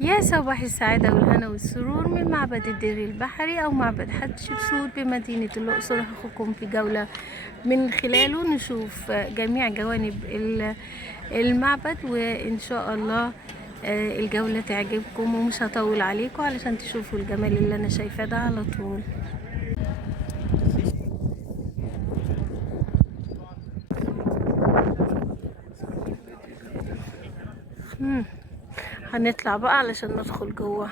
يا صباح السعادة والهنا والسرور من معبد الدير البحري أو معبد حتشبسوت بمدينة الأقصر. هاخدكم في جولة من خلاله نشوف جميع جوانب المعبد، وإن شاء الله الجولة تعجبكم، ومش هطول عليكم علشان تشوفوا الجمال اللي أنا شايفاه ده على طول. هنطلع بقى علشان ندخل جوه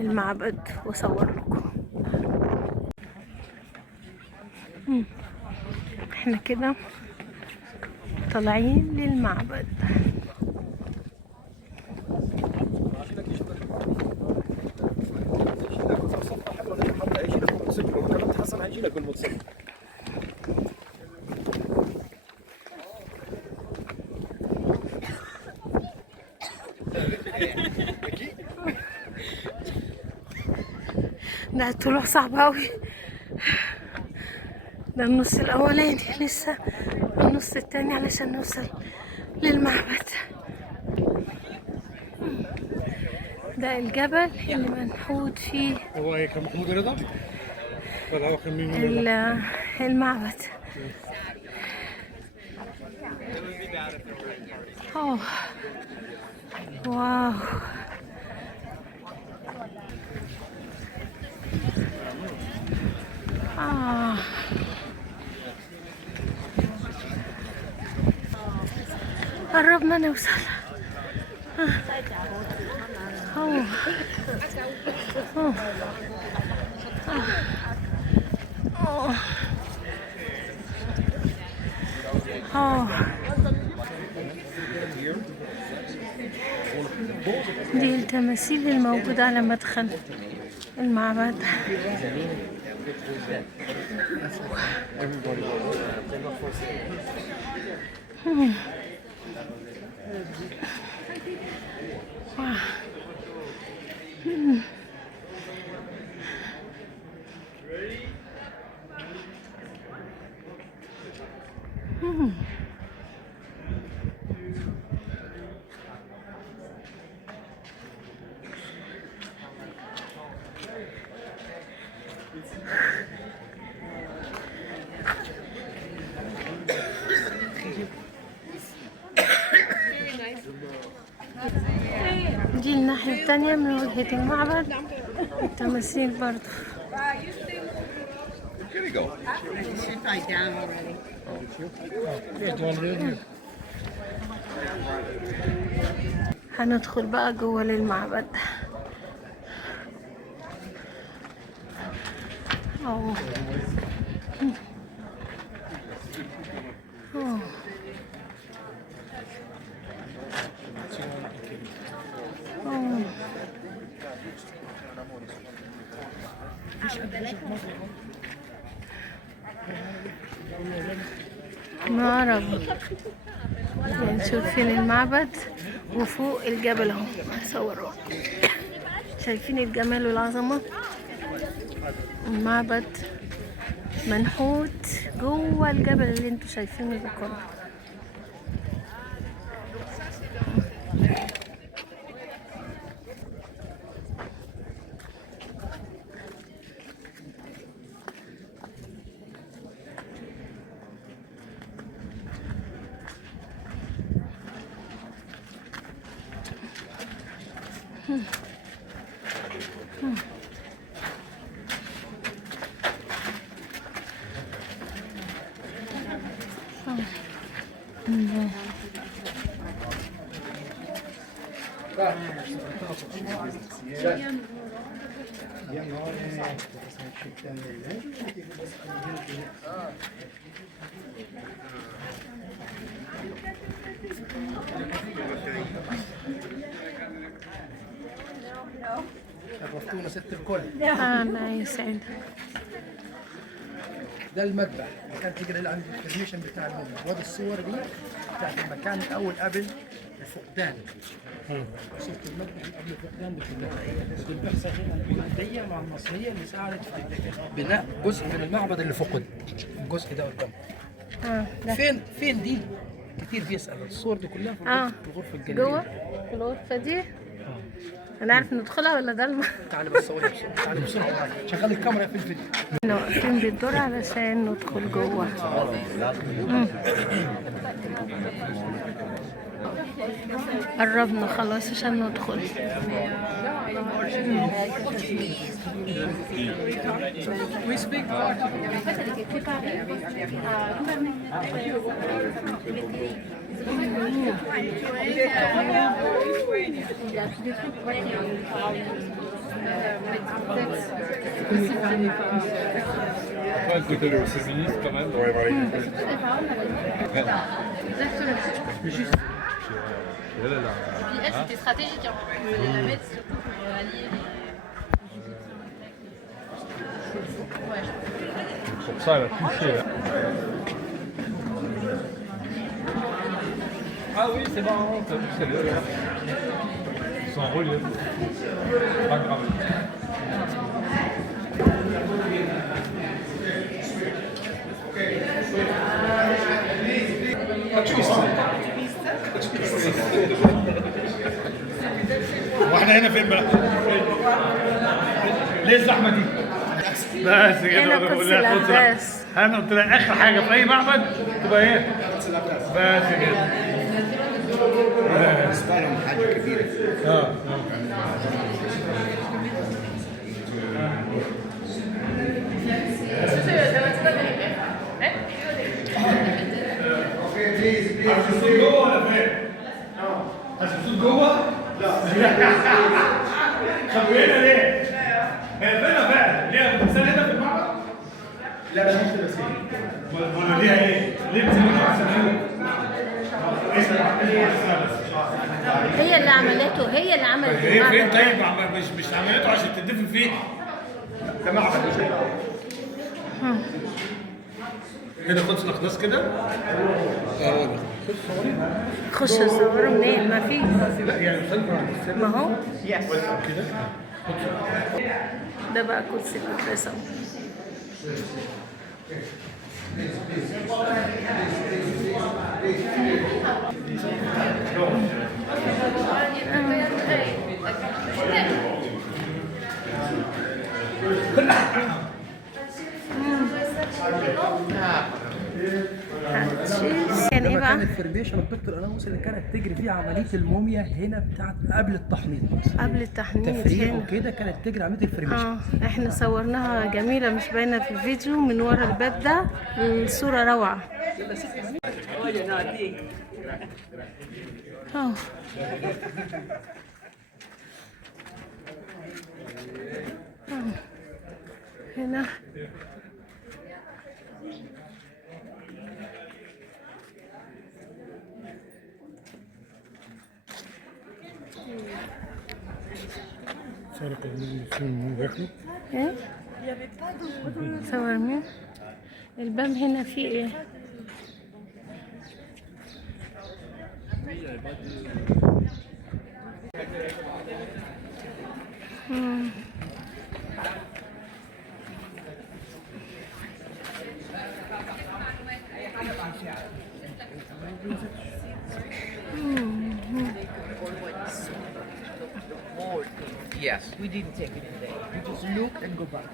المعبد واصور لكم. احنا كده طالعين للمعبد. ده الطلوع صعب اوي، ده النص الاولاني، لسه النص التاني علشان نوصل للمعبد. ده الجبل اللي منحوت فيه المعبد. اوه واو، قربنا نوصل. اوه اوه اوه اوه، دي التماثيل الموجودة على مدخل المعبد. دي الناحية التانية من وجهة المعبد، التماثيل برضو. هندخل بقى جوه للمعبد. اوه اوه معرب. يعني شايفين المعبد وفوق الجبل اهو، هصور. شايفين الجمال والعظمة؟ المعبد منحوت جوه الجبل اللي انتوا شايفينه ده كله. شرفتونا ست الكل. الله يسعدك. ده المذبح، مكان تقدر اللي عند البرميشن بتاع المذبح. وهذه الصور دي بتاعت المكان الاول قبل الفقدان. شفت المذبح قبل الفقدان دي البحثة الهولندية مع المصرية اللي ساعدت في بناء جزء من المعبد اللي فقد. الجزء ده قدام. فين دي؟ كتير بيسأل الصور دي كلها في الغرفة الجانبية. جوه في الغرفة دي. هنعرف ندخلها ولا ضلمة؟ تعالي بس صوري بسرعه، تعالي بسرعه، شغلي الكاميرا في الفيديو. احنا واقفين بالدور علشان ندخل جوه. قربنا خلاص عشان ندخل. Un côté le féministe quand même. Ouais, ouais. Puis elle, c'était stratégique. Hein. Je voulais la mettre surtout pour allier les Ouais, Pour ça, elle a touché là. Ah oui, c'est marrant, t'as vu celle-là là. Ils sont en relief. Pas grave. واحنا هنا فين بقى؟ ليه الزحمه دي؟ بس كده هنا بقول قدس لها قدس العباس. انا قلت لها اخر حاجه في اي معبد تبقى ايه؟ بس كده. بالنسبه لهم حاجه كبيره. هتشوفوا جوه ولا فين؟ هتشوفوا جوه؟ لا. طب هنا ليه؟ هي فين فعلا؟ ليها بتمثال هنا في المعبد؟ لا بس مش تمثيل. ولا ليها ايه؟ ليه بتسميها عسل؟ هي اللي عملته، هي اللي عملت هي فين المعبد. طيب؟ مش عملته عشان تدفن فيه؟ ده معبد مش هنا قدس الاقداس كده؟ خش صوروا منين؟ ما في. لا يعني خلف ما هو كده. ده بقى قدس الأقداس أهو. كان ايه بقى؟ مكان الفربيشن الدكتور اناوس اللي كانت تجري فيه عمليه الموميا هنا بتاعت قبل التحنيط. قبل التحنيط تفريغ هنا. وكده كانت تجري عمليه الفربيشن. احنا صورناها جميلة مش باينة في الفيديو من ورا الباب ده. الصورة روعة. اهو. هنا ايه؟ صور مين؟ الباب هنا فيه ايه؟ Yes, we didn't take it in there. We just look and go back.